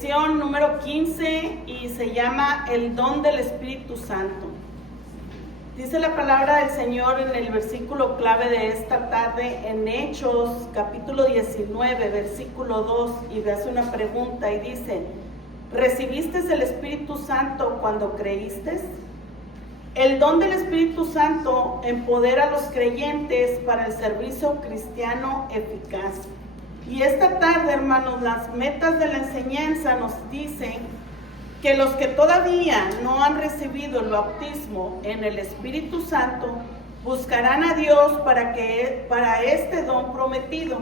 Lección número 15 y se llama el don del Espíritu Santo. Dice la palabra del Señor en el versículo clave de esta tarde en Hechos capítulo 19 versículo 2 y hace una pregunta y dice: ¿recibiste el Espíritu Santo cuando creíste? El don del Espíritu Santo empodera a los creyentes para el servicio cristiano eficaz. Y esta tarde, hermanos, las metas de la enseñanza nos dicen que los que todavía no han recibido el bautismo en el Espíritu Santo buscarán a Dios para este don prometido.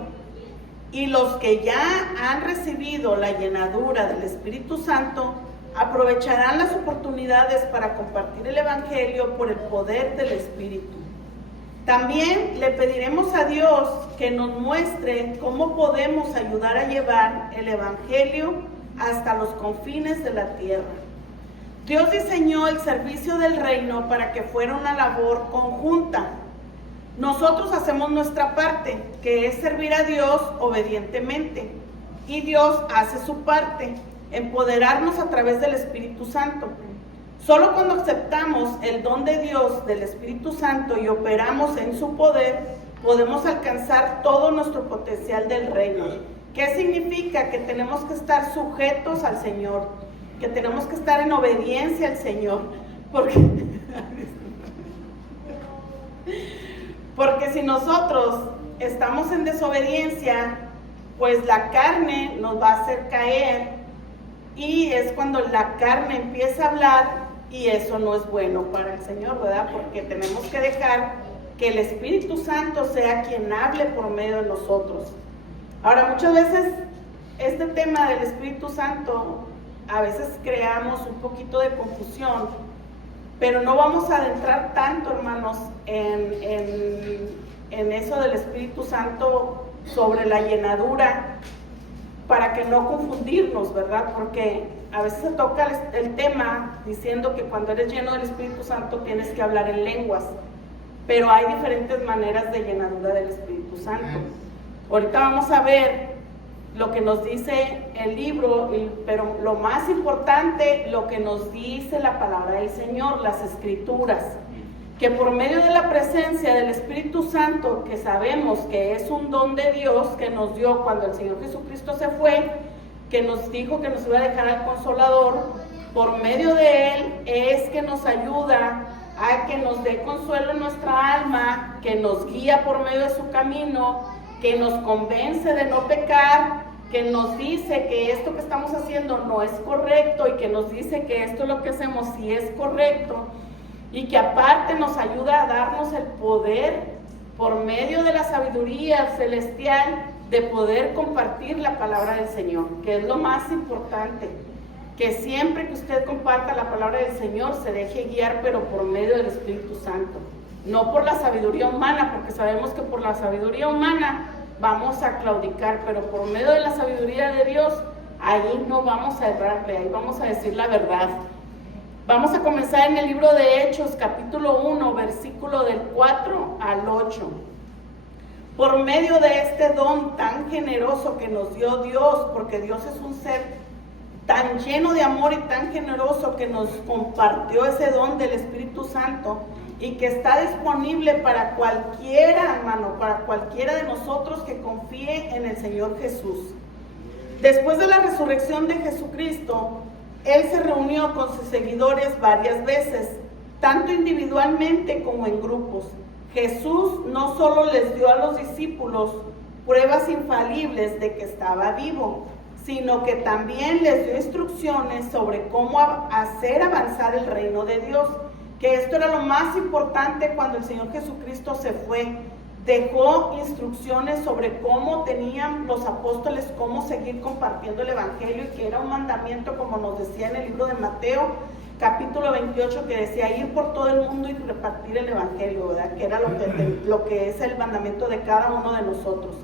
Y los que ya han recibido la llenadura del Espíritu Santo aprovecharán las oportunidades para compartir el Evangelio por el poder del Espíritu. También le pediremos a Dios que nos muestre cómo podemos ayudar a llevar el Evangelio hasta los confines de la tierra. Dios diseñó el servicio del reino para que fuera una labor conjunta. Nosotros hacemos nuestra parte, que es servir a Dios obedientemente, y Dios hace su parte, empoderarnos a través del Espíritu Santo. Solo cuando aceptamos el don de Dios del Espíritu Santo y operamos en su poder, podemos alcanzar todo nuestro potencial del reino. ¿Qué significa? Que tenemos que estar sujetos al Señor, que tenemos que estar en obediencia al Señor, porque si nosotros estamos en desobediencia, pues la carne nos va a hacer caer, y es cuando la carne empieza a hablar, y eso no es bueno para el Señor, ¿verdad? Porque tenemos que dejar que el Espíritu Santo sea quien hable por medio de nosotros. Ahora, muchas veces este tema del Espíritu Santo, a veces creamos un poquito de confusión, pero no vamos a adentrar tanto, hermanos, en eso del Espíritu Santo sobre la llenadura, para que no confundirnos, ¿verdad? Porque a veces se toca el tema diciendo que cuando eres lleno del Espíritu Santo tienes que hablar en lenguas, pero hay diferentes maneras de llenadura del Espíritu Santo. Ahorita vamos a ver lo que nos dice el libro, pero lo más importante, lo que nos dice la palabra del Señor, las Escrituras, que por medio de la presencia del Espíritu Santo, que sabemos que es un don de Dios que nos dio cuando el Señor Jesucristo se fue, que nos dijo que nos iba a dejar al Consolador, por medio de Él es que nos ayuda a que nos dé consuelo en nuestra alma, que nos guía por medio de su camino, que nos convence de no pecar, que nos dice que esto que estamos haciendo no es correcto y que nos dice que esto es lo que hacemos sí es correcto, y que aparte nos ayuda a darnos el poder por medio de la sabiduría celestial de poder compartir la palabra del Señor, que es lo más importante, que siempre que usted comparta la palabra del Señor se deje guiar, pero por medio del Espíritu Santo, no por la sabiduría humana, porque sabemos que por la sabiduría humana vamos a claudicar, pero por medio de la sabiduría de Dios, ahí no vamos a errarle, ahí vamos a decir la verdad. Vamos a comenzar en el libro de Hechos, capítulo 1, versículo del 4 al 8. Por medio de este don tan generoso que nos dio Dios, porque Dios es un ser tan lleno de amor y tan generoso que nos compartió ese don del Espíritu Santo y que está disponible para cualquiera, hermano, para cualquiera de nosotros que confíe en el Señor Jesús. Después de la resurrección de Jesucristo, Él se reunió con sus seguidores varias veces, tanto individualmente como en grupos. Jesús no solo les dio a los discípulos pruebas infalibles de que estaba vivo, sino que también les dio instrucciones sobre cómo hacer avanzar el reino de Dios, que esto era lo más importante cuando el Señor Jesucristo se fue. Dejó instrucciones sobre cómo tenían los apóstoles, cómo seguir compartiendo el Evangelio, y que era un mandamiento, como nos decía en el libro de Mateo, capítulo 28, que decía ir por todo el mundo y repartir el Evangelio, ¿verdad? Que era lo que es el mandamiento de cada uno de nosotros.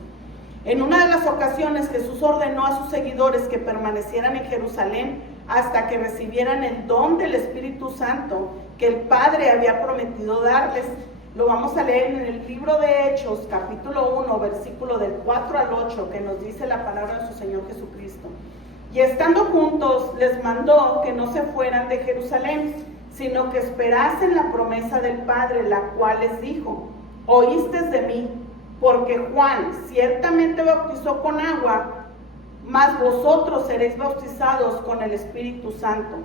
En una de las ocasiones Jesús ordenó a sus seguidores que permanecieran en Jerusalén hasta que recibieran el don del Espíritu Santo que el Padre había prometido darles. Lo vamos a leer en el libro de Hechos, capítulo 1, versículo del 4 al 8, que nos dice la palabra de su Señor Jesucristo. Y estando juntos, les mandó que no se fueran de Jerusalén, sino que esperasen la promesa del Padre, la cual les dijo: oísteis de mí, porque Juan ciertamente bautizó con agua, mas vosotros seréis bautizados con el Espíritu Santo.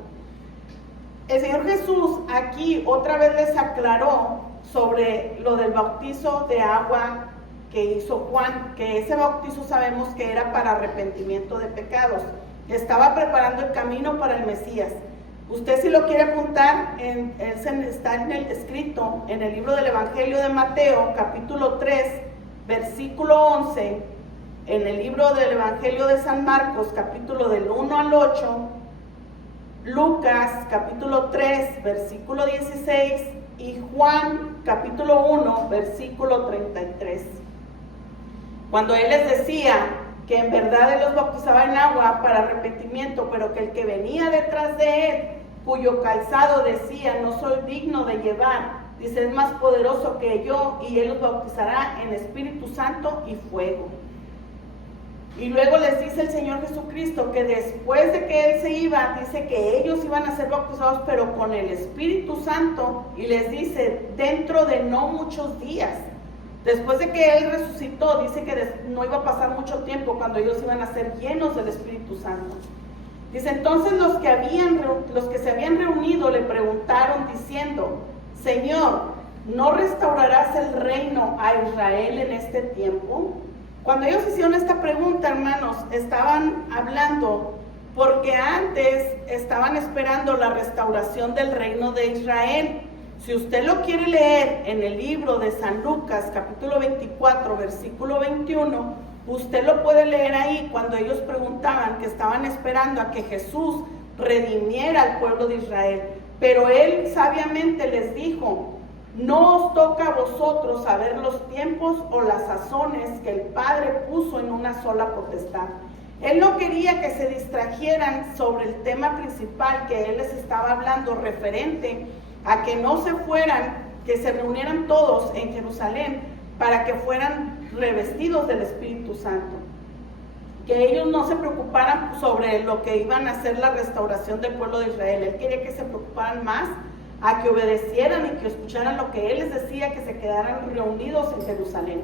El Señor Jesús aquí otra vez les aclaró sobre lo del bautizo de agua que hizo Juan, que ese bautizo sabemos que era para arrepentimiento de pecados. Estaba preparando el camino para el Mesías. Usted, si lo quiere apuntar, está en el escrito en el libro del Evangelio de Mateo, capítulo 3, versículo 11, en el libro del Evangelio de San Marcos, capítulo del 1 al 8, Lucas, capítulo 3, versículo 16, y Juan, capítulo 1, versículo 33. Cuando él les decía que en verdad él los bautizaba en agua para arrepentimiento, pero que el que venía detrás de él, cuyo calzado decía: no soy digno de llevar, dice, es más poderoso que yo, y él los bautizará en Espíritu Santo y fuego. Y luego les dice el Señor Jesucristo que después de que él se iba, dice que ellos iban a ser bautizados, pero con el Espíritu Santo, y les dice: dentro de no muchos días. Después de que él resucitó, dice que no iba a pasar mucho tiempo cuando ellos iban a ser llenos del Espíritu Santo. Dice, entonces los que se habían reunido le preguntaron diciendo: Señor, ¿no restaurarás el reino a Israel en este tiempo? Cuando ellos hicieron esta pregunta, hermanos, estaban hablando porque antes estaban esperando la restauración del reino de Israel. Si usted lo quiere leer en el libro de San Lucas, capítulo 24, versículo 21, usted lo puede leer ahí cuando ellos preguntaban que estaban esperando a que Jesús redimiera al pueblo de Israel. Pero él sabiamente les dijo: no os toca a vosotros saber los tiempos o las sazones que el Padre puso en una sola potestad. Él no quería que se distrajeran sobre el tema principal que él les estaba hablando, referente a que no se fueran, que se reunieran todos en Jerusalén para que fueran revestidos del Espíritu Santo. Que ellos no se preocuparan sobre lo que iban a hacer la restauración del pueblo de Israel. Él quería que se preocuparan más a que obedecieran y que escucharan lo que él les decía, que se quedaran reunidos en Jerusalén.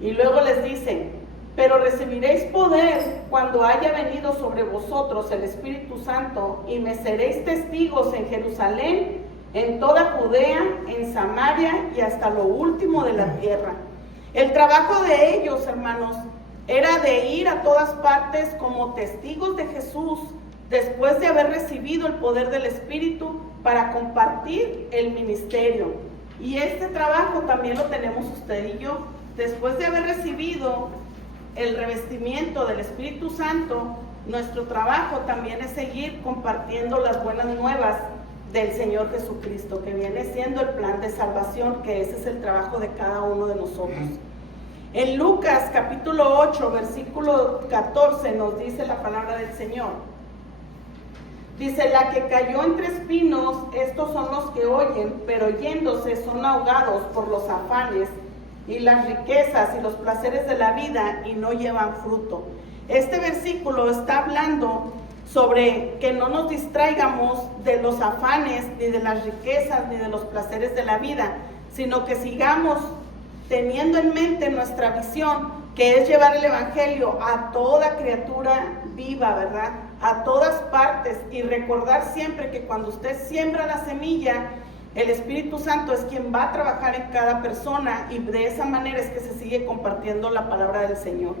Y luego les dice: pero recibiréis poder cuando haya venido sobre vosotros el Espíritu Santo, y me seréis testigos en Jerusalén, en toda Judea, en Samaria y hasta lo último de la tierra. El trabajo de ellos, hermanos, era de ir a todas partes como testigos de Jesús, después de haber recibido el poder del Espíritu, para compartir el ministerio. Y este trabajo también lo tenemos usted y yo. Después de haber recibido el revestimiento del Espíritu Santo, nuestro trabajo también es seguir compartiendo las buenas nuevas del Señor Jesucristo, que viene siendo el plan de salvación, que ese es el trabajo de cada uno de nosotros. En Lucas capítulo 8, versículo 14 nos dice la palabra del Señor. Dice: la que cayó entre espinos, estos son los que oyen, pero yéndose son ahogados por los afanes y las riquezas y los placeres de la vida, y no llevan fruto. Este versículo está hablando sobre que no nos distraigamos de los afanes, ni de las riquezas, ni de los placeres de la vida, sino que sigamos teniendo en mente nuestra visión, que es llevar el Evangelio a toda criatura viva, ¿verdad? A todas partes, y recordar siempre que cuando usted siembra la semilla, el Espíritu Santo es quien va a trabajar en cada persona, y de esa manera es que se sigue compartiendo la palabra del Señor.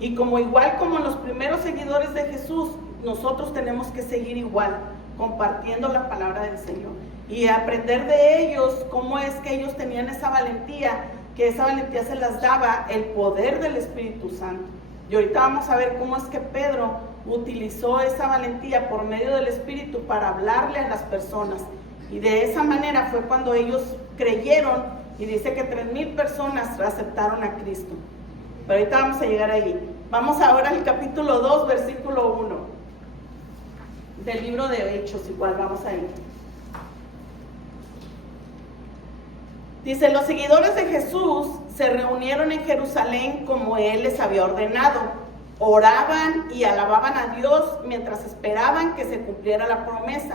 Y igual como los primeros seguidores de Jesús, nosotros tenemos que seguir igual, compartiendo la palabra del Señor. Y aprender de ellos cómo es que ellos tenían esa valentía, que esa valentía se las daba el poder del Espíritu Santo. Y ahorita vamos a ver cómo es que Pedro utilizó esa valentía por medio del Espíritu para hablarle a las personas. Y de esa manera fue cuando ellos creyeron, y dice que 3,000 personas aceptaron a Cristo. Pero ahorita vamos a llegar ahí. Vamos ahora al capítulo 2, versículo 1 del libro de Hechos, igual vamos a ir. Dice: los seguidores de Jesús se reunieron en Jerusalén como él les había ordenado, oraban y alababan a Dios mientras esperaban que se cumpliera la promesa.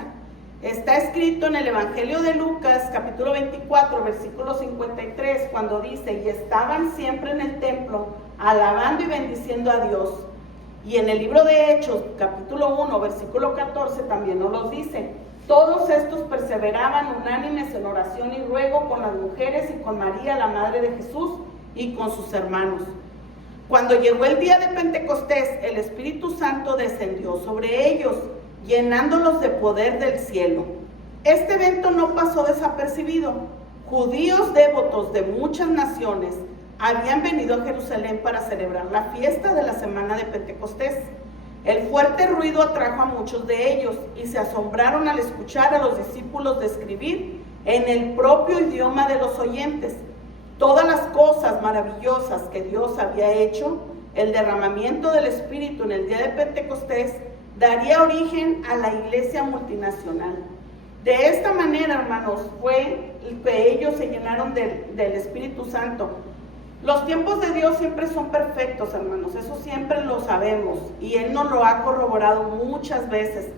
Está escrito en el Evangelio de Lucas, capítulo 24, versículo 53, cuando dice: y estaban siempre en el templo, alabando y bendiciendo a Dios. Y en el libro de Hechos, capítulo 1, versículo 14, también nos los dice: todos estos perseveraban unánimes en oración y ruego con las mujeres y con María, la madre de Jesús, y con sus hermanos. Cuando llegó el día de Pentecostés, el Espíritu Santo descendió sobre ellos, llenándolos de poder del cielo. Este evento no pasó desapercibido. Judíos devotos de muchas naciones habían venido a Jerusalén para celebrar la fiesta de la semana de Pentecostés. El fuerte ruido atrajo a muchos de ellos y se asombraron al escuchar a los discípulos describir en el propio idioma de los oyentes todas las cosas maravillosas que Dios había hecho. El derramamiento del Espíritu en el día de Pentecostés daría origen a la iglesia multinacional. De esta manera, hermanos, fue que ellos se llenaron del Espíritu Santo. Los tiempos de Dios siempre son perfectos, hermanos, eso siempre lo sabemos, y Él nos lo ha corroborado muchas veces.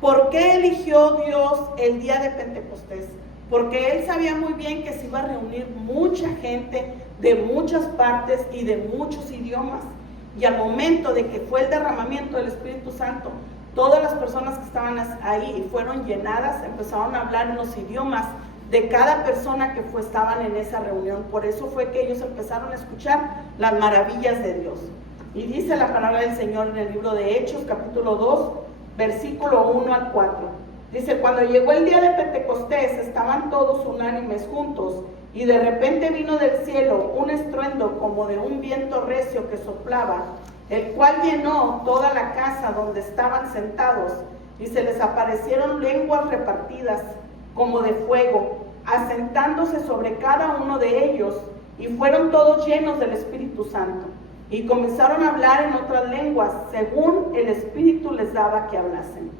¿Por qué eligió Dios el día de Pentecostés? Porque Él sabía muy bien que se iba a reunir mucha gente de muchas partes y de muchos idiomas. Y al momento de que fue el derramamiento del Espíritu Santo, todas las personas que estaban ahí fueron llenadas, empezaron a hablar en los idiomas de cada persona que estaban en esa reunión. Por eso fue que ellos empezaron a escuchar las maravillas de Dios. Y dice la palabra del Señor en el libro de Hechos, capítulo 2, versículo 1 al 4. Dice: cuando llegó el día de Pentecostés, estaban todos unánimes juntos, y de repente vino del cielo un estruendo como de un viento recio que soplaba, el cual llenó toda la casa donde estaban sentados, y se les aparecieron lenguas repartidas como de fuego, asentándose sobre cada uno de ellos, y fueron todos llenos del Espíritu Santo, y comenzaron a hablar en otras lenguas, según el Espíritu les daba que hablasen.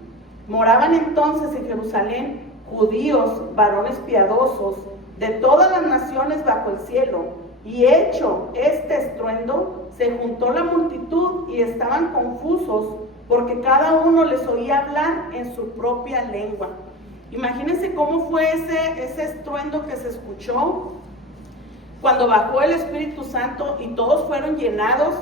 Moraban entonces en Jerusalén judíos, varones piadosos, de todas las naciones bajo el cielo, y hecho este estruendo, se juntó la multitud y estaban confusos, porque cada uno les oía hablar en su propia lengua. Imagínense cómo fue ese estruendo que se escuchó cuando bajó el Espíritu Santo y todos fueron llenados.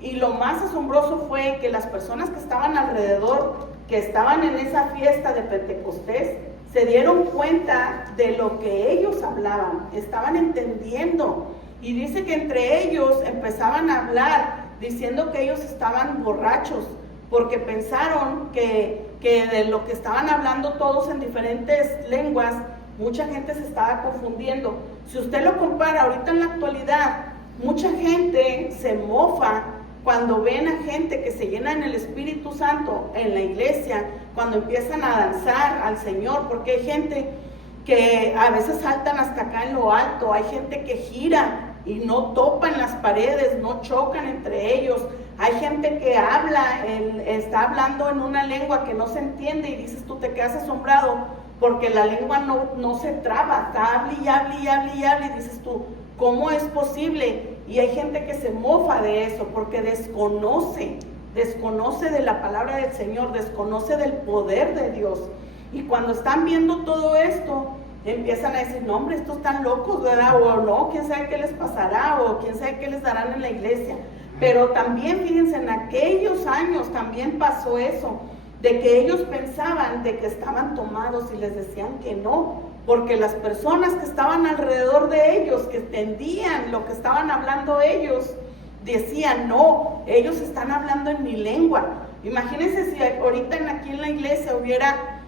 Y lo más asombroso fue que las personas que estaban alrededor, que estaban en esa fiesta de Pentecostés, se dieron cuenta de lo que ellos hablaban, estaban entendiendo. Y dice que entre ellos empezaban a hablar diciendo que ellos estaban borrachos, porque pensaron que de lo que estaban hablando todos en diferentes lenguas, mucha gente se estaba confundiendo. Si usted lo compara ahorita en la actualidad, mucha gente se mofa cuando ven a gente que se llena en el Espíritu Santo en la iglesia, cuando empiezan a danzar al Señor, porque hay gente que a veces saltan hasta acá en lo alto, hay gente que gira y no topan las paredes, no chocan entre ellos. Hay gente que está hablando en una lengua que no se entiende y dices, tú te quedas asombrado porque la lengua no se traba, está hable y dices tú, ¿cómo es posible? Y hay gente que se mofa de eso porque desconoce de la palabra del Señor, desconoce del poder de Dios. Y cuando están viendo todo esto, empiezan a decir, no hombre, estos están locos, ¿verdad? O no, quién sabe qué les pasará, o quién sabe qué les darán en la iglesia. Pero también, fíjense, en aquellos años también pasó eso, de que ellos pensaban de que estaban tomados y les decían que no, porque las personas que estaban alrededor de ellos, que entendían lo que estaban hablando ellos, decían, no, ellos están hablando en mi lengua. Imagínense si ahorita aquí en la iglesia hubiera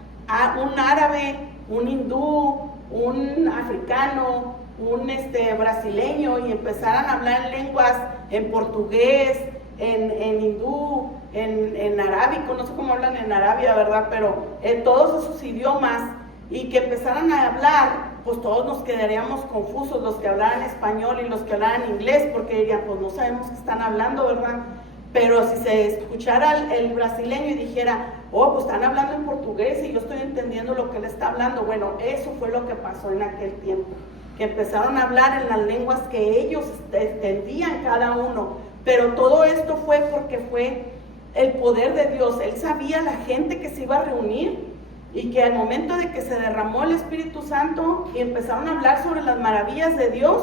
un árabe, un hindú, un africano, un brasileño, y empezaran a hablar en lenguas, en portugués, en hindú, en arábico, no sé cómo hablan en Arabia, ¿verdad? Pero en todos esos idiomas, y que empezaran a hablar, pues todos nos quedaríamos confusos, los que hablaran español y los que hablaran inglés, porque dirían, pues no sabemos qué están hablando, ¿verdad? Pero si se escuchara el brasileño y dijera, oh, pues están hablando en portugués y yo estoy entendiendo lo que él está hablando, bueno, eso fue lo que pasó en aquel tiempo, que empezaron a hablar en las lenguas que ellos entendían cada uno, Pero todo esto fue porque fue el poder de Dios. Él sabía la gente que se iba a reunir y que al momento de que se derramó el Espíritu Santo y empezaron a hablar sobre las maravillas de Dios,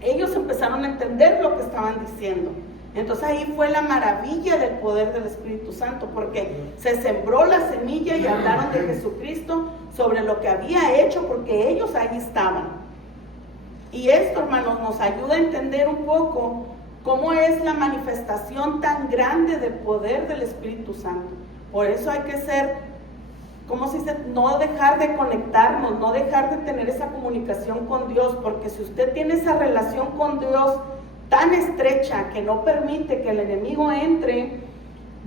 ellos empezaron a entender lo que estaban diciendo. Entonces ahí fue la maravilla del poder del Espíritu Santo, porque se sembró la semilla y hablaron de Jesucristo, sobre lo que había hecho, porque ellos ahí estaban. Y esto, hermanos, nos ayuda a entender un poco cómo es la manifestación tan grande del poder del Espíritu Santo. Por eso hay que ser, ¿cómo se dice? No dejar de conectarnos, no dejar de tener esa comunicación con Dios, porque si usted tiene esa relación con Dios tan estrecha que no permite que el enemigo entre,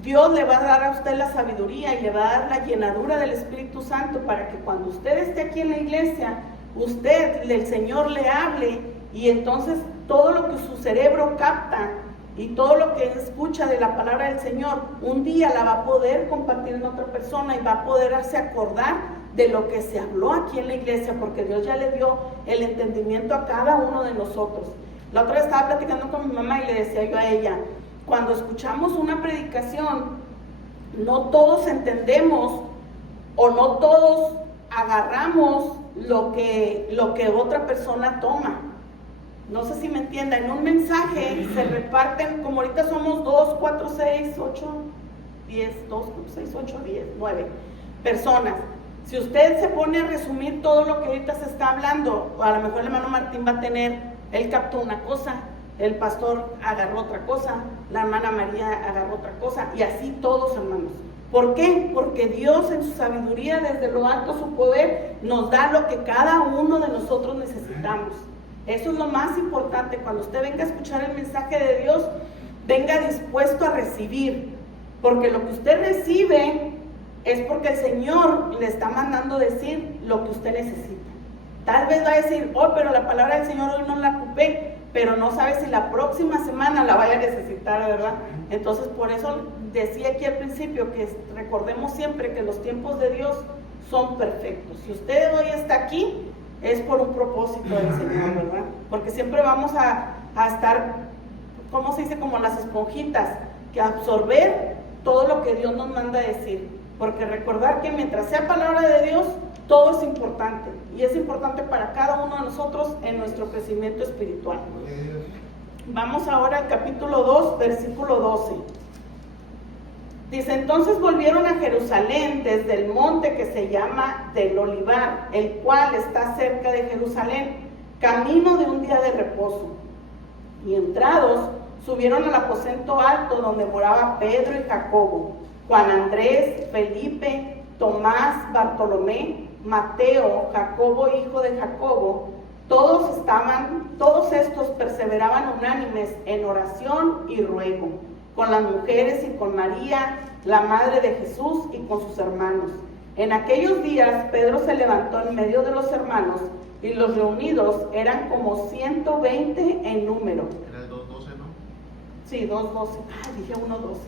Dios le va a dar a usted la sabiduría y le va a dar la llenadura del Espíritu Santo para que cuando usted esté aquí en la iglesia, el Señor le hable, y entonces todo lo que su cerebro capta y todo lo que escucha de la palabra del Señor, un día la va a poder compartir en otra persona y va a poderse acordar de lo que se habló aquí en la iglesia, porque Dios ya le dio el entendimiento a cada uno de nosotros. La otra vez estaba platicando con mi mamá y le decía yo a ella, cuando escuchamos una predicación, no todos entendemos o no todos agarramos lo que otra persona toma. No sé si me entienda, en un mensaje se reparten, como ahorita somos 2, 4, 6, 8, 10, 2, 6, 8, 10, 9 personas. Si usted se pone a resumir todo lo que ahorita se está hablando, a lo mejor el hermano Martín va a tener, él captó una cosa, el pastor agarró otra cosa, la hermana María agarró otra cosa, y así todos, hermanos. ¿Por qué? Porque Dios en su sabiduría, desde lo alto su poder, nos da lo que cada uno de nosotros necesitamos. Eso es lo más importante. Cuando usted venga a escuchar el mensaje de Dios, venga dispuesto a recibir, porque lo que usted recibe es porque el Señor le está mandando decir lo que usted necesita. Tal vez va a decir, oh, pero la palabra del Señor hoy no la ocupé, pero no sabe si la próxima semana la vaya a necesitar, ¿verdad? Entonces, por eso decía aquí al principio que recordemos siempre que los tiempos de Dios son perfectos. Si usted hoy está aquí, es por un propósito del Señor, ¿verdad? Porque siempre vamos a estar, ¿cómo se dice? Como las esponjitas, que absorber todo lo que Dios nos manda a decir. Porque recordar que mientras sea palabra de Dios, todo es importante. Y es importante para cada uno de nosotros en nuestro crecimiento espiritual. Vamos ahora al capítulo 2, versículo 12. Dice, entonces volvieron a Jerusalén desde el monte que se llama del Olivar, el cual está cerca de Jerusalén, camino de un día de reposo. Y entrados, subieron al aposento alto donde moraba Pedro y Jacobo, Juan Andrés, Felipe, Tomás, Bartolomé, Mateo, Jacobo, hijo de Jacobo. Todos estos perseveraban unánimes en oración y ruego, con las mujeres y con María, la madre de Jesús, y con sus hermanos. En aquellos días Pedro se levantó en medio de los hermanos, y los reunidos eran como 120 en número. Era el 2:12, ¿no? Sí, 2:12. Dije 1:12.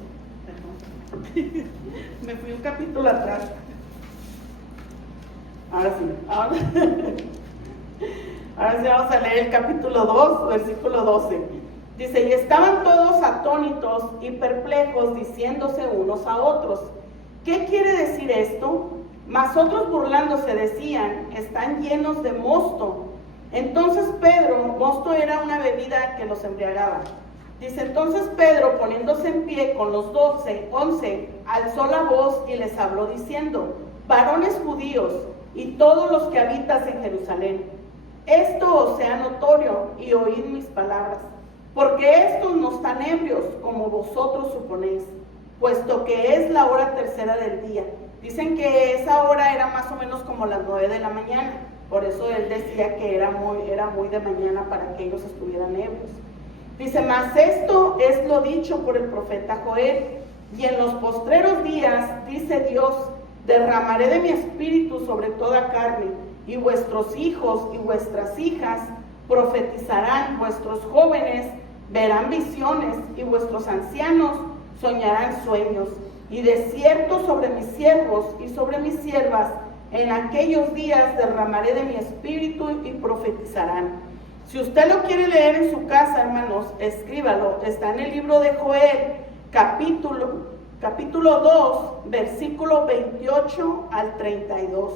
Perdón. Me fui un capítulo atrás. Ahora sí vamos a leer el capítulo 2, versículo 12. Dice, y estaban todos atónitos y perplejos, diciéndose unos a otros, ¿qué quiere decir esto? Mas otros burlándose decían, están llenos de mosto. Entonces Pedro, mosto era una bebida que los embriagaba. Dice, entonces Pedro, poniéndose en pie con los 11, alzó la voz y les habló diciendo, varones judíos y todos los que habitas en Jerusalén, esto os sea notorio y oíd mis palabras. Porque estos no están ebrios, como vosotros suponéis, puesto que es la hora tercera del día. Dicen que esa hora era más o menos como las 9 de la mañana. Por eso él decía que era muy de mañana para que ellos estuvieran ebrios. Dice, mas esto es lo dicho por el profeta Joel. Y en los postreros días, dice Dios, derramaré de mi espíritu sobre toda carne, y vuestros hijos y vuestras hijas profetizarán, vuestros jóvenes verán visiones, y vuestros ancianos soñarán sueños. Y de cierto sobre mis siervos y sobre mis siervas en aquellos días derramaré de mi espíritu y profetizarán. Si usted lo quiere leer en su casa, hermanos, escríbalo. Está en el libro de Joel, capítulo 2, versículo 28 al 32.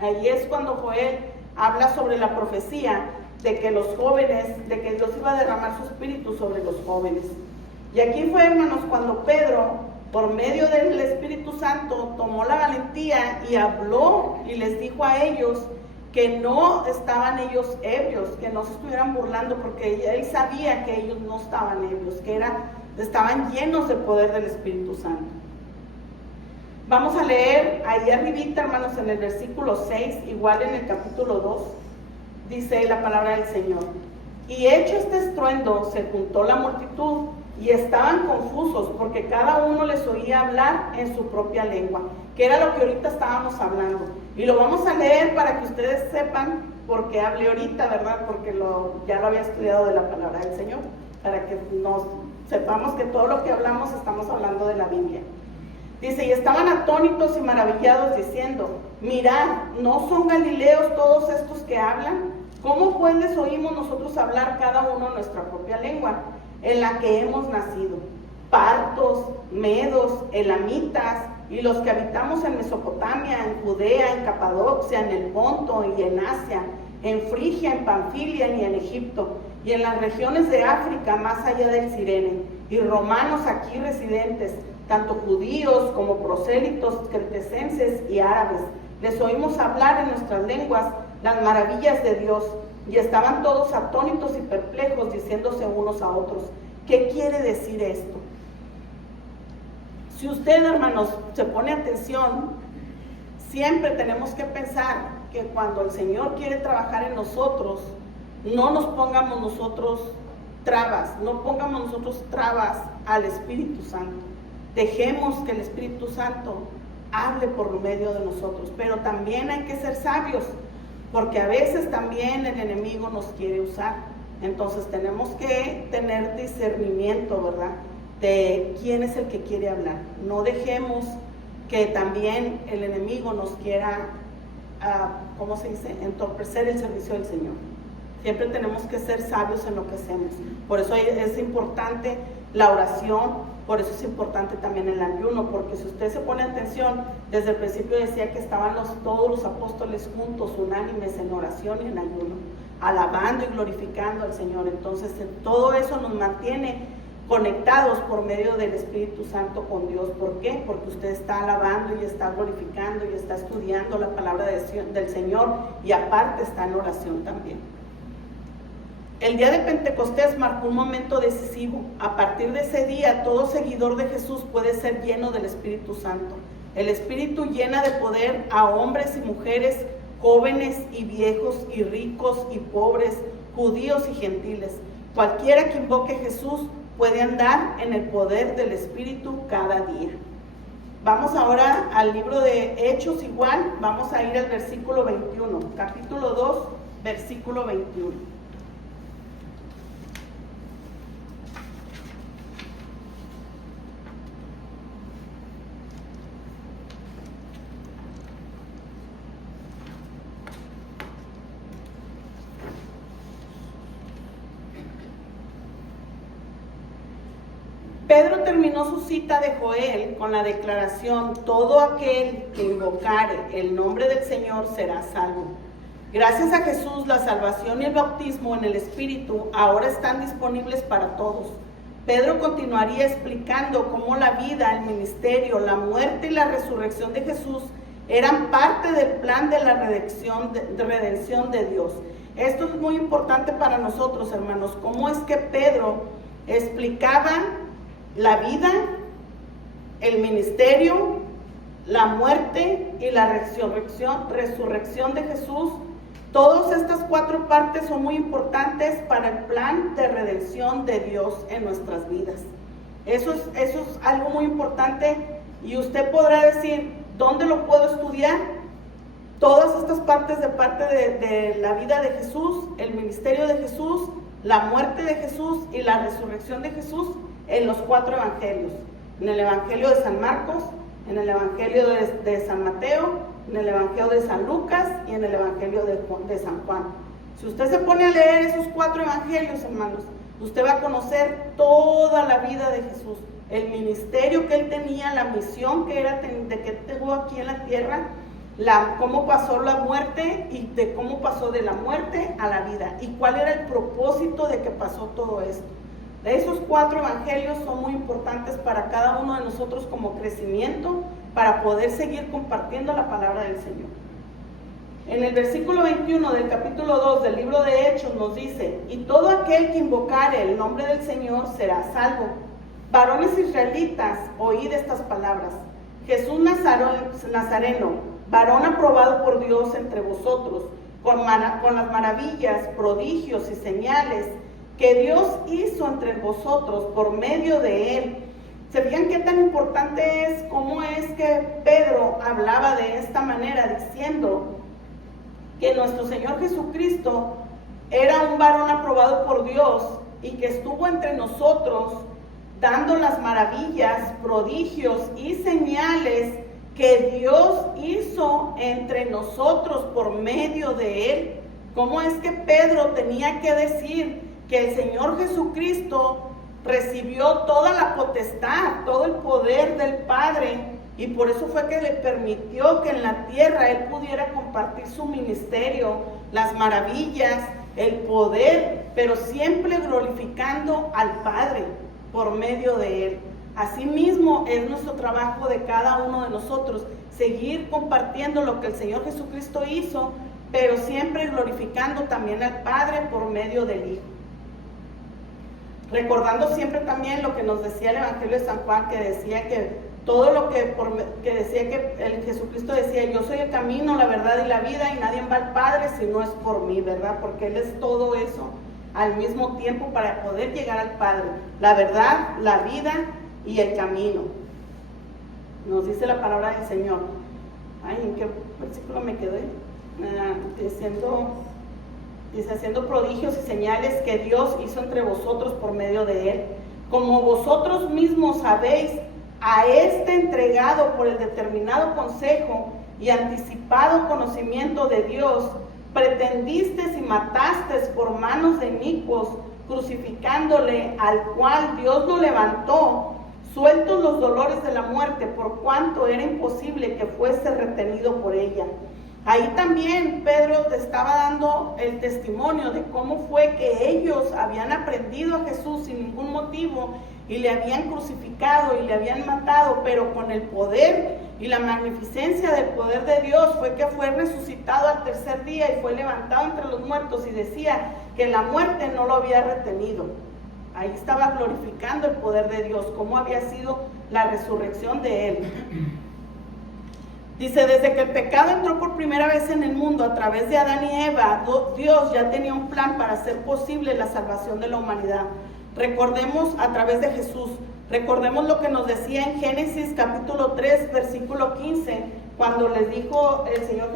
Ahí es cuando Joel habla sobre la profecía de que los jóvenes, de que Dios iba a derramar su espíritu sobre los jóvenes. Y aquí fue, hermanos, cuando Pedro, por medio del Espíritu Santo, tomó la valentía y habló y les dijo a ellos que no estaban ellos ebrios, que no se estuvieran burlando, porque él sabía que ellos no estaban ebrios, que estaban llenos del poder del Espíritu Santo. Vamos a leer ahí arribita, hermanos, en el versículo 6, igual en el capítulo 2, dice la palabra del Señor. Y hecho este estruendo, se juntó la multitud, y estaban confusos, porque cada uno les oía hablar en su propia lengua, que era lo que ahorita estábamos hablando. Y lo vamos a leer para que ustedes sepan por qué hablé ahorita, ¿verdad? Porque ya lo había estudiado de la palabra del Señor, para que nos sepamos que todo lo que hablamos estamos hablando de la Biblia. Dice, y estaban atónitos y maravillados diciendo, mirad, ¿no son galileos todos estos que hablan? ¿Cómo pues les oímos nosotros hablar cada uno nuestra propia lengua, en la que hemos nacido? Partos, medos, elamitas, y los que habitamos en Mesopotamia, en Judea, en Capadocia, en el Ponto y en Asia, en Frigia, en Panfilia y en Egipto, y en las regiones de África más allá del Cirene, y romanos aquí residentes, tanto judíos como prosélitos, cretenses y árabes, les oímos hablar en nuestras lenguas las maravillas de Dios, y estaban todos atónitos y perplejos, diciéndose unos a otros, ¿qué quiere decir esto? Si usted, hermanos, se pone atención, siempre tenemos que pensar que cuando el Señor quiere trabajar en nosotros, no nos pongamos nosotros trabas, no pongamos nosotros trabas al Espíritu Santo. Dejemos que el Espíritu Santo hable por medio de nosotros, pero también hay que ser sabios, porque a veces también el enemigo nos quiere usar. Entonces tenemos que tener discernimiento, ¿verdad?, de quién es el que quiere hablar. No dejemos que también el enemigo nos quiera, entorpecer el servicio del Señor. Siempre tenemos que ser sabios en lo que hacemos. Por eso es importante la oración, por eso es importante también el ayuno, porque si usted se pone atención, desde el principio decía que estaban todos los apóstoles juntos, unánimes en oración y en ayuno, alabando y glorificando al Señor. Entonces todo eso nos mantiene conectados por medio del Espíritu Santo con Dios. ¿Por qué? Porque usted está alabando y está glorificando y está estudiando la palabra del Señor, y aparte está en oración también. El día de Pentecostés marcó un momento decisivo. A partir de ese día, todo seguidor de Jesús puede ser lleno del Espíritu Santo. El Espíritu llena de poder a hombres y mujeres, jóvenes y viejos, y ricos y pobres, judíos y gentiles. Cualquiera que invoque a Jesús puede andar en el poder del Espíritu cada día. Vamos ahora al libro de Hechos igual, vamos a ir al versículo 21, capítulo 2, versículo 21. Pedro terminó su cita de Joel con la declaración: todo aquel que invocare el nombre del Señor será salvo. Gracias a Jesús, la salvación y el bautismo en el Espíritu ahora están disponibles para todos. Pedro continuaría explicando cómo la vida, el ministerio, la muerte y la resurrección de Jesús eran parte del plan de la redención de Dios. Esto es muy importante para nosotros, hermanos. Cómo es que Pedro explicaba la vida, el ministerio, la muerte y la resurrección de Jesús. Todas estas cuatro partes son muy importantes para el plan de redención de Dios en nuestras vidas. Eso es algo muy importante, y usted podrá decir, ¿dónde lo puedo estudiar? Todas estas partes de parte de la vida de Jesús, el ministerio de Jesús, la muerte de Jesús y la resurrección de Jesús, en los cuatro evangelios: en el evangelio de San Marcos, en el evangelio de San Mateo, en el evangelio de San Lucas y en el evangelio de San Juan. Si usted se pone a leer esos 4 evangelios, hermanos, usted va a conocer toda la vida de Jesús, el ministerio que él tenía, la misión que era de que tuvo aquí en la tierra, cómo pasó la muerte y de cómo pasó de la muerte a la vida y cuál era el propósito de que pasó todo esto. Esos 4 evangelios son muy importantes para cada uno de nosotros como crecimiento, para poder seguir compartiendo la palabra del Señor. En el versículo 21 del capítulo 2 del libro de Hechos nos dice: y todo aquel que invocare el nombre del Señor será salvo. Varones israelitas, oíd estas palabras. Jesús Nazareno, varón aprobado por Dios entre vosotros, con las maravillas, prodigios y señales que Dios hizo entre vosotros por medio de él. ¿Se fijan qué tan importante es? ¿Cómo es que Pedro hablaba de esta manera, diciendo que nuestro Señor Jesucristo era un varón aprobado por Dios y que estuvo entre nosotros dando las maravillas, prodigios y señales que Dios hizo entre nosotros por medio de él? ¿Cómo es que Pedro tenía que decir que el Señor Jesucristo recibió toda la potestad, todo el poder del Padre, y por eso fue que le permitió que en la tierra él pudiera compartir su ministerio, las maravillas, el poder, pero siempre glorificando al Padre por medio de él? Asimismo es nuestro trabajo de cada uno de nosotros, seguir compartiendo lo que el Señor Jesucristo hizo, pero siempre glorificando también al Padre por medio del Hijo. Recordando siempre también lo que nos decía el Evangelio de San Juan, que decía que todo lo que decía que el Jesucristo decía: yo soy el camino, la verdad y la vida, y nadie va al Padre si no es por mí, ¿verdad? Porque Él es todo eso al mismo tiempo para poder llegar al Padre, la verdad, la vida y el camino. Nos dice la palabra del Señor. Ay, ¿en qué versículo me quedé? Dice, haciendo prodigios y señales que Dios hizo entre vosotros por medio de él, como vosotros mismos sabéis, a este entregado por el determinado consejo y anticipado conocimiento de Dios, pretendisteis y matasteis por manos de inicuos, crucificándole, al cual Dios lo levantó, sueltos los dolores de la muerte, por cuanto era imposible que fuese retenido por ella. Ahí también Pedro estaba dando el testimonio de cómo fue que ellos habían aprendido a Jesús sin ningún motivo y le habían crucificado y le habían matado, pero con el poder y la magnificencia del poder de Dios fue que fue resucitado al tercer día y fue levantado entre los muertos, y decía que la muerte no lo había retenido. Ahí estaba glorificando el poder de Dios, cómo había sido la resurrección de él. Dice, desde que el pecado entró por primera vez en el mundo a través de Adán y Eva, Dios ya tenía un plan para hacer posible la salvación de la humanidad. Recordemos a través de Jesús, recordemos lo que nos decía en Génesis capítulo 3, versículo 15, cuando les dijo el Señor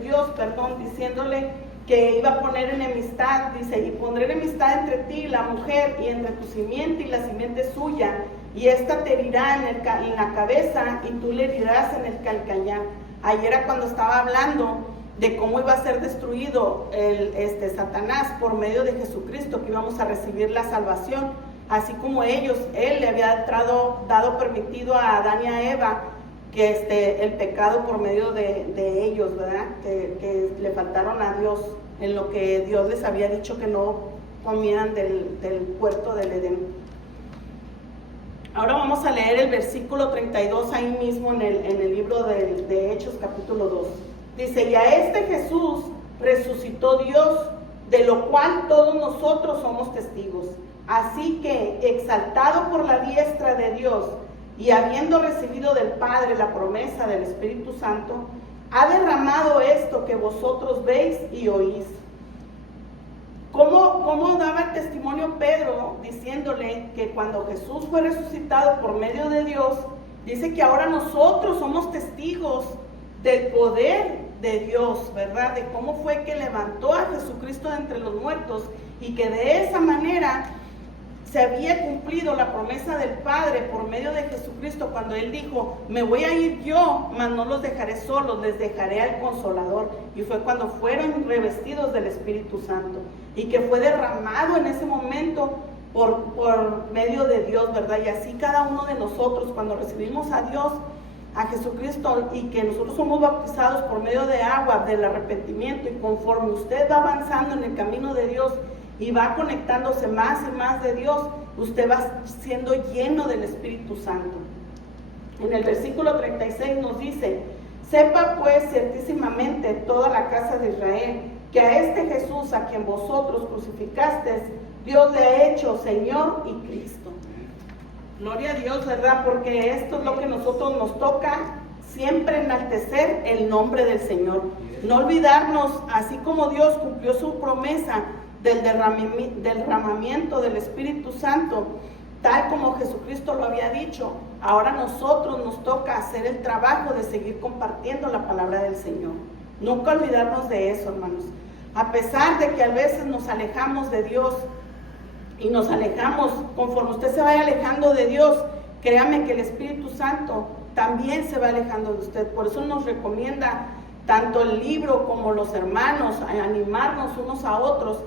Dios, diciéndole que iba a poner enemistad, dice, y pondré enemistad entre ti y la mujer, y entre tu simiente y la simiente suya, y ésta te herirá en la cabeza y tú le herirás en el calcañar. Ahí era cuando estaba hablando de cómo iba a ser destruido Satanás por medio de Jesucristo, que íbamos a recibir la salvación, así como él le había dado permitido a Adán y a Eva que el pecado por medio de ellos, ¿verdad? Que le faltaron a Dios en lo que Dios les había dicho que no comieran del huerto del Edén. Ahora vamos a leer el versículo 32 ahí mismo en el libro de Hechos capítulo 2. Dice, y a este Jesús resucitó Dios, de lo cual todos nosotros somos testigos. Así que, exaltado por la diestra de Dios, y habiendo recibido del Padre la promesa del Espíritu Santo, ha derramado esto que vosotros veis y oís. ¿Cómo daba el testimonio Pedro diciéndole que cuando Jesús fue resucitado por medio de Dios, dice que ahora nosotros somos testigos del poder de Dios, ¿verdad? De cómo fue que levantó a Jesucristo de entre los muertos y que de esa manera se había cumplido la promesa del Padre por medio de Jesucristo cuando Él dijo, me voy a ir yo, mas no los dejaré solos, les dejaré al Consolador. Y fue cuando fueron revestidos del Espíritu Santo y que fue derramado en ese momento por medio de Dios, ¿verdad? Y así cada uno de nosotros, cuando recibimos a Dios, a Jesucristo, y que nosotros somos bautizados por medio de agua, del arrepentimiento, y conforme usted va avanzando en el camino de Dios y va conectándose más y más de Dios, usted va siendo lleno del Espíritu Santo. En el versículo 36 nos dice, sepa pues ciertísimamente toda la casa de Israel, que a este Jesús a quien vosotros crucificasteis, Dios le ha hecho Señor y Cristo. Gloria a Dios, ¿verdad? Porque esto es lo que nosotros nos toca, siempre enaltecer el nombre del Señor. No olvidarnos, así como Dios cumplió su promesa del derramamiento del Espíritu Santo, tal como Jesucristo lo había dicho, ahora a nosotros nos toca hacer el trabajo de seguir compartiendo la palabra del Señor. Nunca olvidarnos de eso, hermanos. A pesar de que a veces nos alejamos de Dios, y nos alejamos, conforme usted se vaya alejando de Dios, créame que el Espíritu Santo también se va alejando de usted. Por eso nos recomienda tanto el libro como los hermanos, a animarnos unos a otros,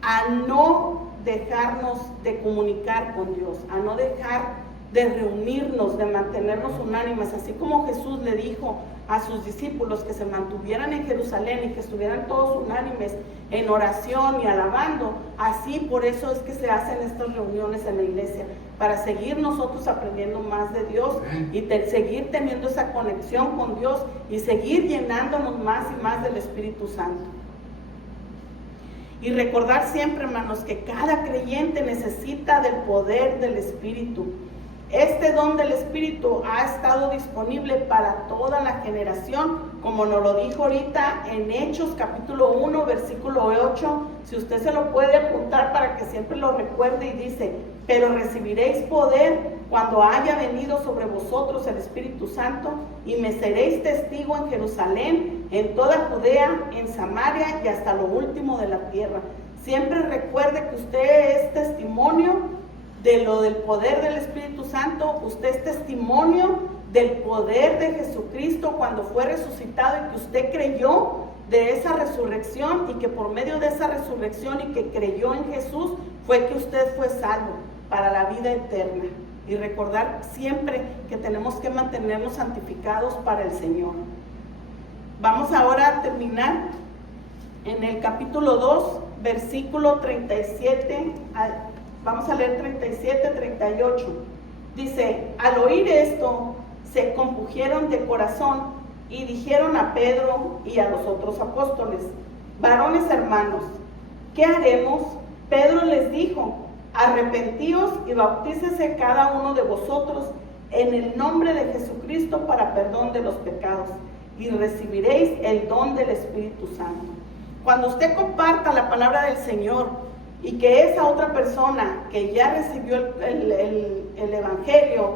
a no dejarnos de comunicar con Dios, a no dejar de reunirnos, de mantenernos unánimes, así como Jesús le dijo a sus discípulos que se mantuvieran en Jerusalén y que estuvieran todos unánimes en oración y alabando. Así, por eso es que se hacen estas reuniones en la iglesia, para seguir nosotros aprendiendo más de Dios y seguir teniendo esa conexión con Dios y seguir llenándonos más y más del Espíritu Santo. Y recordar siempre, hermanos, que cada creyente necesita del poder del Espíritu. Este don del Espíritu ha estado disponible para toda la generación, como nos lo dijo ahorita en Hechos capítulo 1, versículo 8. Si usted se lo puede apuntar para que siempre lo recuerde, y dice, pero recibiréis poder cuando haya venido sobre vosotros el Espíritu Santo, y me seréis testigo en Jerusalén, en toda Judea, en Samaria y hasta lo último de la tierra. Siempre recuerde que usted es testimonio de lo del poder del Espíritu Santo. Usted es testimonio del poder de Jesucristo cuando fue resucitado, y que usted creyó de esa resurrección, y que por medio de esa resurrección y que creyó en Jesús fue que usted fue salvo para la vida eterna. Y recordar siempre que tenemos que mantenernos santificados para el Señor. Vamos ahora a terminar en el capítulo 2, versículo 37 vamos a leer 37, 38. Dice, al oír esto, se compungieron de corazón y dijeron a Pedro y a los otros apóstoles, varones hermanos, ¿qué haremos? Pedro les dijo, arrepentíos y bautícese cada uno de vosotros en el nombre de Jesucristo para perdón de los pecados, y recibiréis el don del Espíritu Santo. Cuando usted comparta la palabra del Señor, y que esa otra persona que ya recibió el Evangelio,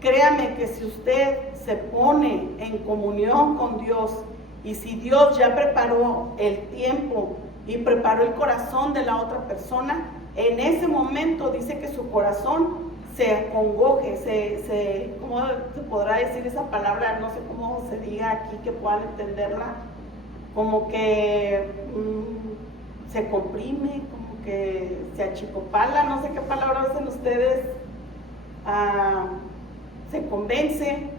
créame que si usted se pone en comunión con Dios, y si Dios ya preparó el tiempo y preparó el corazón de la otra persona, en ese momento dice que su corazón se acongoje, ¿cómo se podrá decir esa palabra? No sé cómo se diga aquí que puedan entenderla, como que se comprime, que se achicopala, no sé qué palabra usan ustedes, se convence,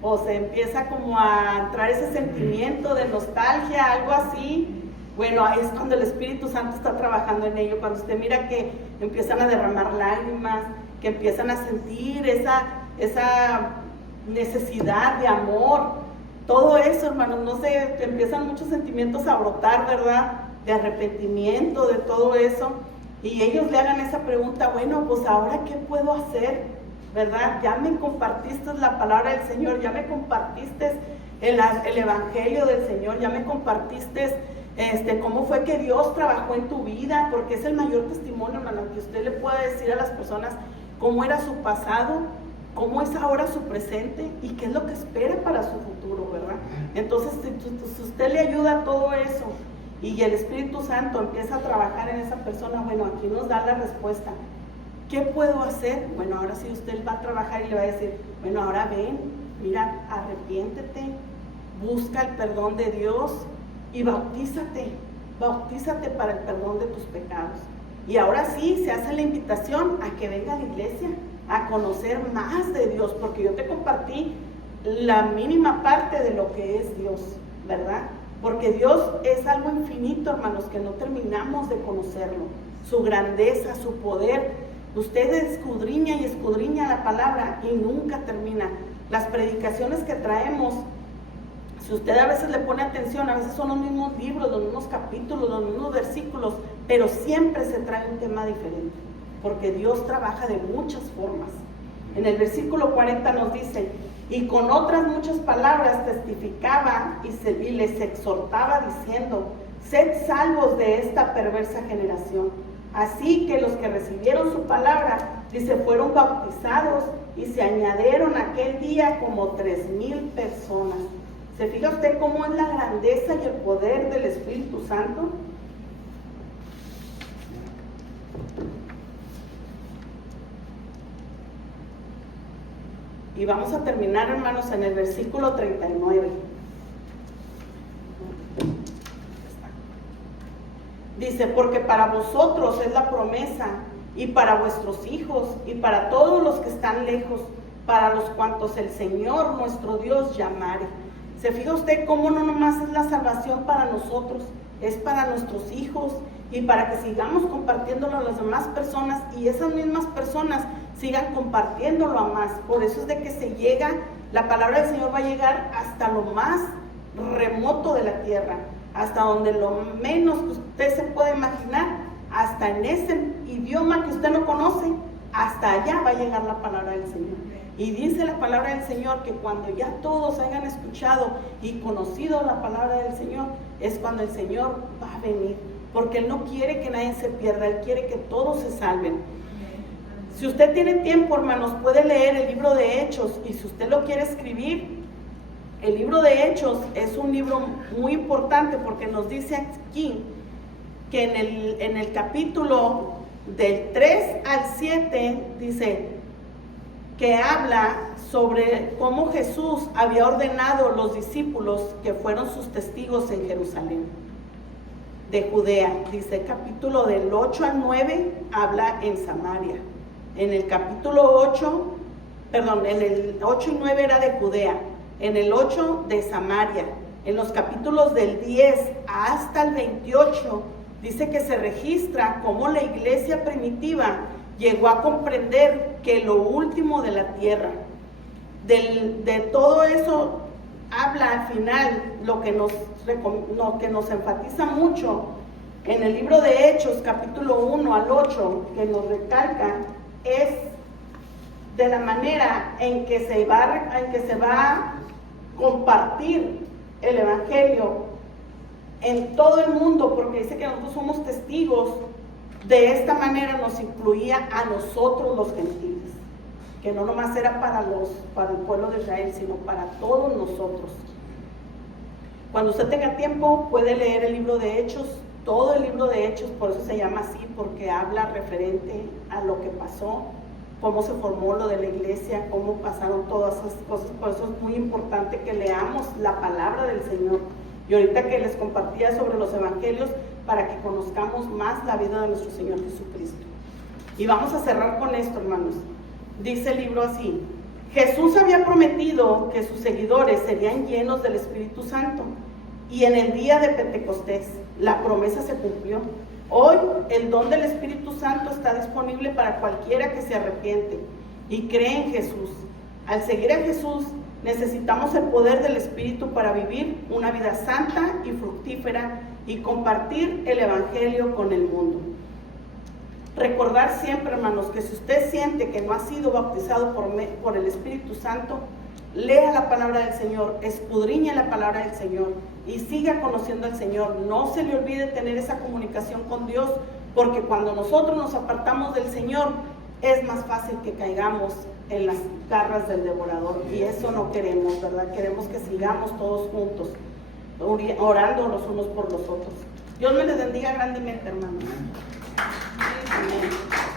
o se empieza como a entrar ese sentimiento de nostalgia, algo así. Bueno, es cuando el Espíritu Santo está trabajando en ello, cuando usted mira que empiezan a derramar lágrimas, que empiezan a sentir esa necesidad de amor, todo eso, hermanos, no sé, empiezan muchos sentimientos a brotar, ¿verdad?, de arrepentimiento, de todo eso, y ellos le hagan esa pregunta, bueno, pues ahora ¿qué puedo hacer? ¿Verdad? Ya me compartiste la palabra del Señor, ya me compartiste el Evangelio del Señor, ya me compartiste cómo fue que Dios trabajó en tu vida, porque es el mayor testimonio, hermano, que usted le pueda decir a las personas cómo era su pasado, cómo es ahora su presente y qué es lo que espera para su futuro, ¿verdad? Entonces, si usted le ayuda a todo eso, y el Espíritu Santo empieza a trabajar en esa persona, bueno, aquí nos da la respuesta. ¿qué puedo hacer? Bueno, ahora sí usted va a trabajar y le va a decir, bueno, ahora ven, mira, arrepiéntete, busca el perdón de Dios y bautízate para el perdón de tus pecados. Y ahora sí se hace la invitación a que venga a la iglesia a conocer más de Dios, porque yo te compartí la mínima parte de lo que es Dios, ¿verdad? Porque Dios es algo infinito, hermanos, que no terminamos de conocerlo, su grandeza, su poder. Usted escudriña y escudriña la palabra y nunca termina. Las predicaciones que traemos, si usted a veces le pone atención, a veces son los mismos libros, los mismos capítulos, los mismos versículos, pero siempre se trae un tema diferente, porque Dios trabaja de muchas formas. En el versículo 40 nos dice, y con otras muchas palabras testificaba y les exhortaba diciendo, sed salvos de esta perversa generación. Así que los que recibieron su palabra, dice, fueron bautizados y se añadieron aquel día como 3,000 personas. ¿Se fija usted cómo es la grandeza y el poder del Espíritu Santo? Y vamos a terminar, hermanos, en el versículo 39. Dice, porque para vosotros es la promesa, y para vuestros hijos, y para todos los que están lejos, para los cuantos el Señor nuestro Dios llamare. ¿Se fija usted cómo no nomás es la salvación para nosotros, es para nuestros hijos, y para que sigamos compartiéndolo a las demás personas, y esas mismas personas sigan compartiéndolo a más? Por eso es de que se llega, la palabra del Señor va a llegar hasta lo más remoto de la tierra, hasta donde lo menos que usted se puede imaginar, hasta en ese idioma que usted no conoce, hasta allá va a llegar la palabra del Señor. Y dice la palabra del Señor que cuando ya todos hayan escuchado y conocido la palabra del Señor, es cuando el Señor va a venir, porque Él no quiere que nadie se pierda, Él quiere que todos se salven. Si usted tiene tiempo, hermanos, puede leer el libro de Hechos, y si usted lo quiere escribir, el libro de Hechos es un libro muy importante, porque nos dice aquí que en el capítulo del 3 al 7 dice que habla sobre cómo Jesús había ordenado a los discípulos que fueron sus testigos en Jerusalén, de Judea. Dice el capítulo del 8 al 9 habla en Samaria. En el capítulo 8, en el 8 y 9 era de Judea, en el 8 de Samaria. En los capítulos del 10 hasta el 28 dice que se registra cómo la iglesia primitiva llegó a comprender que lo último de la tierra. De todo eso habla al final, lo que nos enfatiza mucho en el libro de Hechos, capítulo 1 al 8, que nos recalca, es de la manera en que se va a compartir el evangelio en todo el mundo, porque dice que nosotros somos testigos. De esta manera nos incluía a nosotros los gentiles, que no nomás era para el pueblo de Israel, sino para todos nosotros. Cuando usted tenga tiempo puede leer el libro de Hechos, todo el libro de Hechos, por eso se llama así, porque habla referente a lo que pasó, cómo se formó lo de la iglesia, cómo pasaron todas esas cosas. Por eso es muy importante que leamos la palabra del Señor. Y ahorita que les compartía sobre los evangelios, para que conozcamos más la vida de nuestro Señor Jesucristo. Y vamos a cerrar con esto, hermanos. Dice el libro así: Jesús había prometido que sus seguidores serían llenos del Espíritu Santo, y en el día de Pentecostés la promesa se cumplió. Hoy el don del Espíritu Santo está disponible para cualquiera que se arrepiente y cree en Jesús. Al seguir a Jesús necesitamos el poder del Espíritu para vivir una vida santa y fructífera y compartir el Evangelio con el mundo. Recordar siempre, hermanos, que si usted siente que no ha sido bautizado por el Espíritu Santo, lea la palabra del Señor, escudriñe la palabra del Señor y siga conociendo al Señor. No se le olvide tener esa comunicación con Dios, porque cuando nosotros nos apartamos del Señor, es más fácil que caigamos en las garras del devorador, y eso no queremos, ¿verdad? Queremos que sigamos todos juntos, orando los unos por los otros. Dios me les bendiga grandemente, hermanos. Amén.